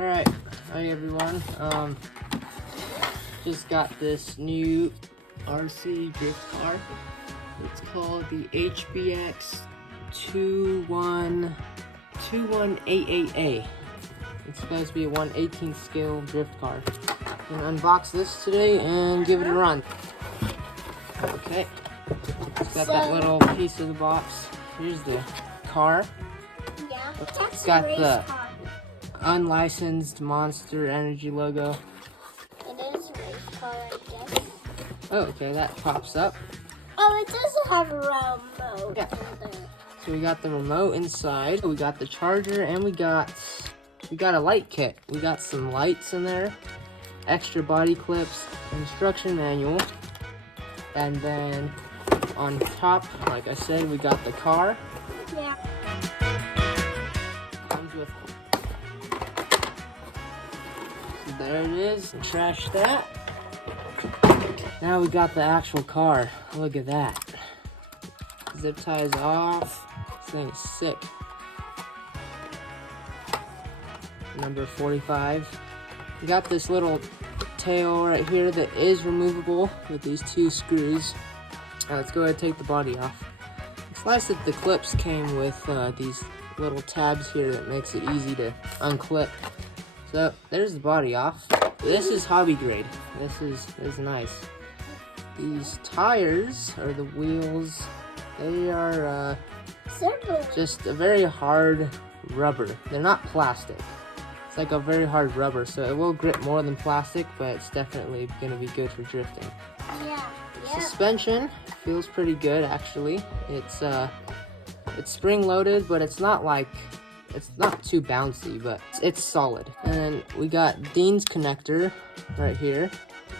Alright, hi everyone. Just got this new RC drift car. It's called the HBX 2188A. It's supposed to be a 1/18 scale drift car. I'm gonna unbox this today and give it a run. Okay, it's got that little piece of the box. Here's the car. Yeah, It's got the unlicensed Monster Energy logo. It is a race car, I guess. Oh, okay, that pops up. Oh, it doesn't have a remote. Yeah. So we got the remote inside. We got the charger, and we got a light kit. We got some lights in there, extra body clips, instruction manual, and then on top, like I said, we got the car. Yeah. Comes with. So there it is. Trash that. Now we got the actual car. Look at that. Zip ties off. This thing is sick. Number 45. We got this little tail right here that is removable with these two screws. Let's go ahead and take the body off. It's nice that the clips came with these little tabs here that makes it easy to unclip. So there's the body off. This is hobby grade. This is nice. These tires, or the wheels, they are just a very hard rubber. They're not plastic. It's like a very hard rubber, so it will grip more than plastic, but it's definitely going to be good for drifting. Yeah. Suspension feels pretty good, actually. It's spring loaded, but it's not too bouncy, but it's solid. And then we got Dean's connector right here.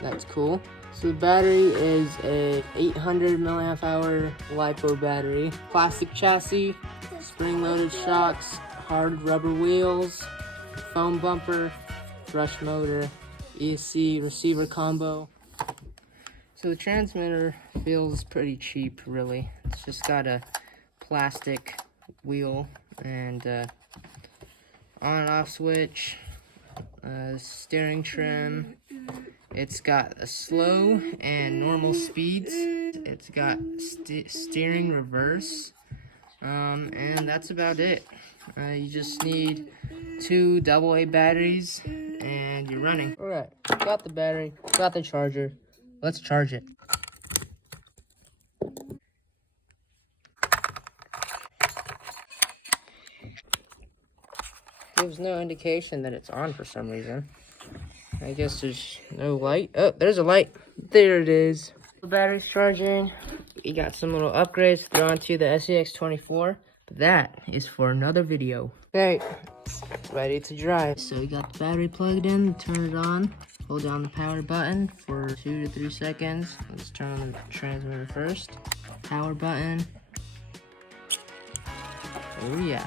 That's cool. So the battery is a 800 milliamp hour LiPo battery. Plastic chassis, spring loaded shocks, hard rubber wheels, foam bumper, brush motor, ESC receiver combo. So the transmitter feels pretty cheap, really. It's just got a plastic wheel and on and off switch, steering trim. It's got a slow and normal speeds. It's got steering reverse, and that's about it. You just need 2 AA batteries, and you're running. All right, got the battery, got the charger. Let's charge it. Gives no indication that it's on for some reason. I guess there's no light. Oh, there's a light. There it is. The battery's charging. We got some little upgrades to throw onto the HBX 24. But that is for another video. Okay, ready to drive. So we got the battery plugged in. Turn it on. Hold down the power button for 2 to 3 seconds. Let's turn on the transmitter first. Power button. Oh yeah.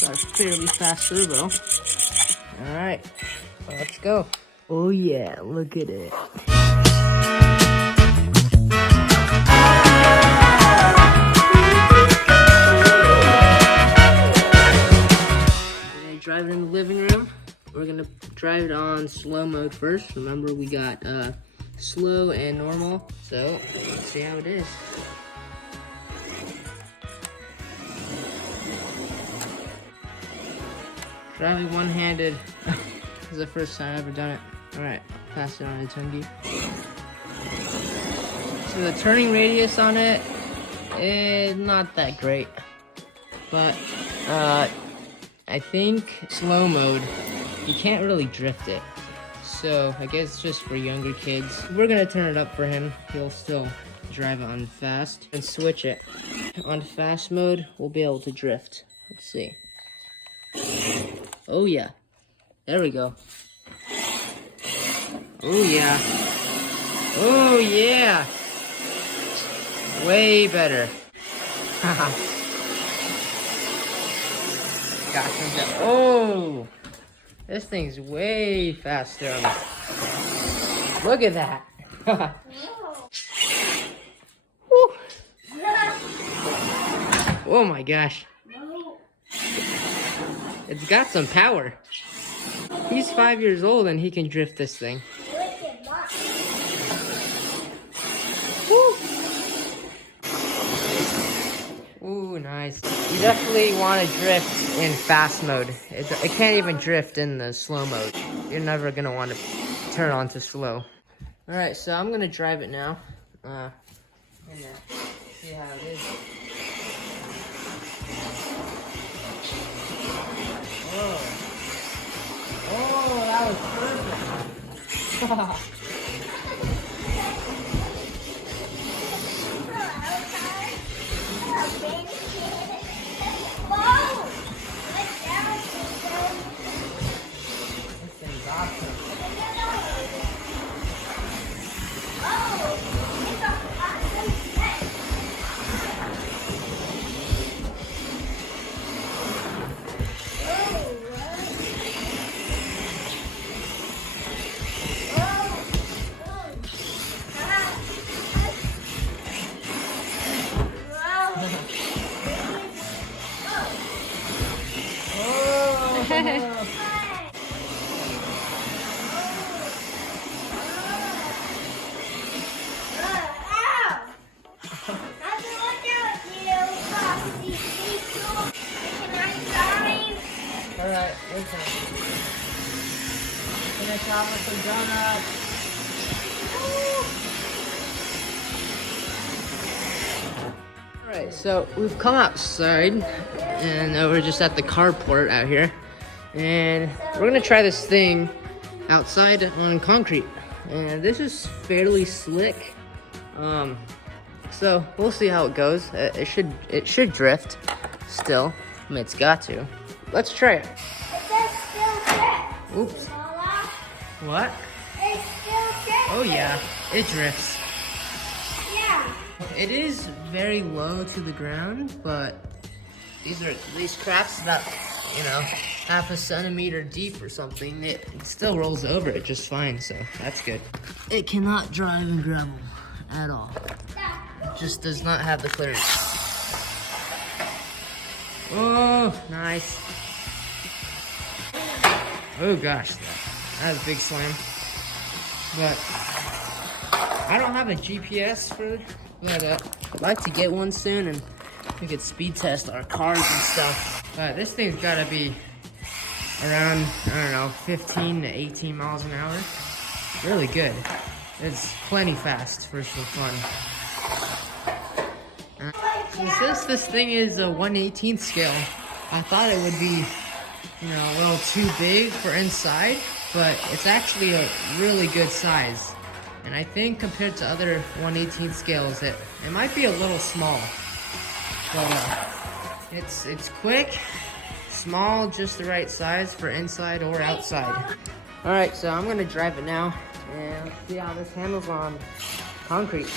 Got a fairly fast turbo. Alright, let's go. Oh yeah, look at it. We're gonna drive it in the living room. We're gonna drive it on slow mode first. Remember, we got slow and normal. So let's see how it is. Driving one-handed. This is the first time I've ever done it. Alright, pass it on to Tungi. So the turning radius on it is not that great. But I think slow mode, you can't really drift it. So I guess it's just for younger kids. We're gonna turn it up for him. He'll still drive it on fast. And switch it. On fast mode, we'll be able to drift. Let's see. Oh yeah, there we go. Oh yeah. Oh yeah. Way better. Gotcha. Oh, this thing's way faster. Look at that. Oh my gosh. It's got some power. He's 5 years old and he can drift this thing. Ooh, nice. You definitely want to drift in fast mode. It can't even drift in the slow mode. You're never gonna want to turn on to slow. All right, so I'm gonna drive it now. See how it is. Oh, that was perfect. This thing's awesome. Alright, listen. Finish off with some donuts. Alright, so we've come outside and we're just at the carport out here. And we're gonna try this thing outside on concrete. And this is fairly slick. So we'll see how it goes. It should drift still. I mean, it's got to. Let's try it. It does still drift. Oops. Lola. What? It still drifts. Oh yeah, it drifts. Yeah. It is very low to the ground, but these craps about, half a centimeter deep or something. It still rolls over it just fine, so that's good. It cannot drive in gravel at all. It just does not have the clearance. Oh, nice. Oh gosh, that was a big slam. But I don't have a GPS for it, but I'd like to get one soon and we could speed test our cars and stuff. But this thing's gotta be around, I don't know, 15 to 18 miles an hour. Really good. It's plenty fast for some fun. Since this thing is a 1/18th scale, I thought it would be, a little too big for inside, but it's actually a really good size. And I think compared to other 1/18th scales, it might be a little small. But it's quick, small, just the right size for inside or outside. All right, so I'm gonna drive it now, and let's see how this handles on concrete.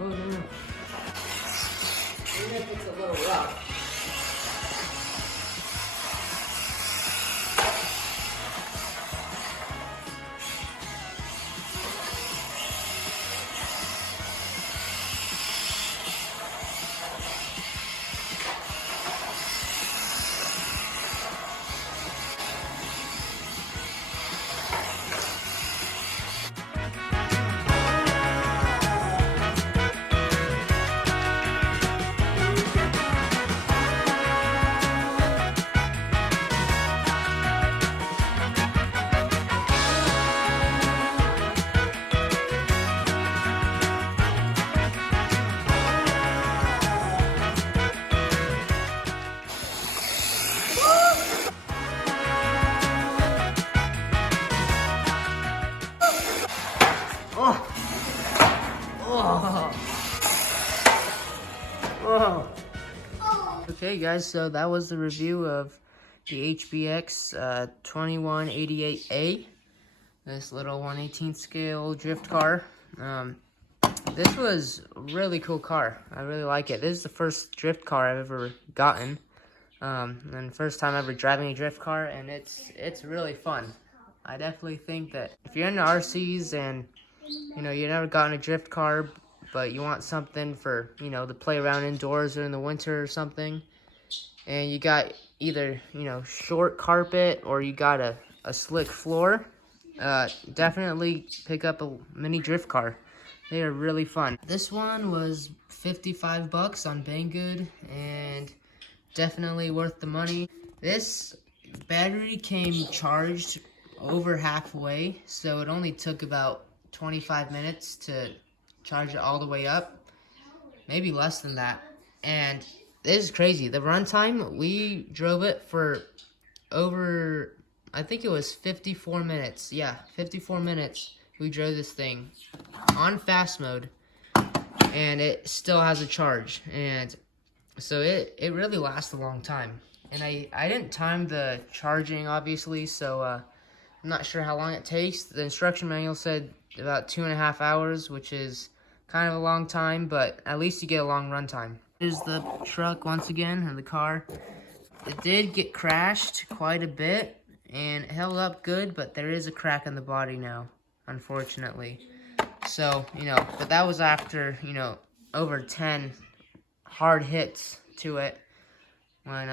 Oh no. Even if it's a little rough. Whoa. Okay guys, so that was the review of the HBX 2188A. This little 1/18th scale drift car. This was a really cool car. I really like it. This is the first drift car I've ever gotten. And first time ever driving a drift car, and it's really fun. I definitely think that if you're into RCs and you've never gotten a drift car, but you want something for, you know, to play around indoors or in the winter or something. And you got either, you know, short carpet or you got a slick floor. Definitely pick up a mini drift car. They are really fun. This one was 55 bucks on Banggood, and definitely worth the money. This battery came charged over halfway, so it only took about 25 minutes to charge it all the way up, maybe less than that. And this is crazy. The runtime, we drove it for over, I think it was 54 minutes. Yeah, 54 minutes we drove this thing on fast mode, and it still has a charge. And so it really lasts a long time. And I didn't time the charging, obviously, so I'm not sure how long it takes. The instruction manual said about 2.5 hours, which is kind of a long time, but at least you get a long run time. Here's the truck once again, and the car. It did get crashed quite a bit, and it held up good, but there is a crack in the body now, unfortunately. So, you know, but that was after, you know, over 10 hard hits to it when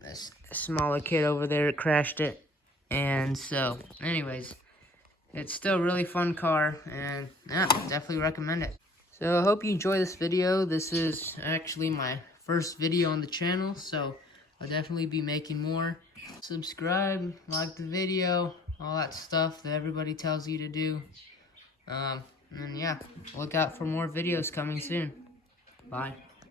this smaller kid over there crashed it. And so, anyways, it's still a really fun car, and yeah, definitely recommend it. So I hope you enjoy this video. This is actually my first video on the channel, so I'll definitely be making more. Subscribe, like the video, all that stuff that everybody tells you to do. And yeah, look out for more videos coming soon. Bye.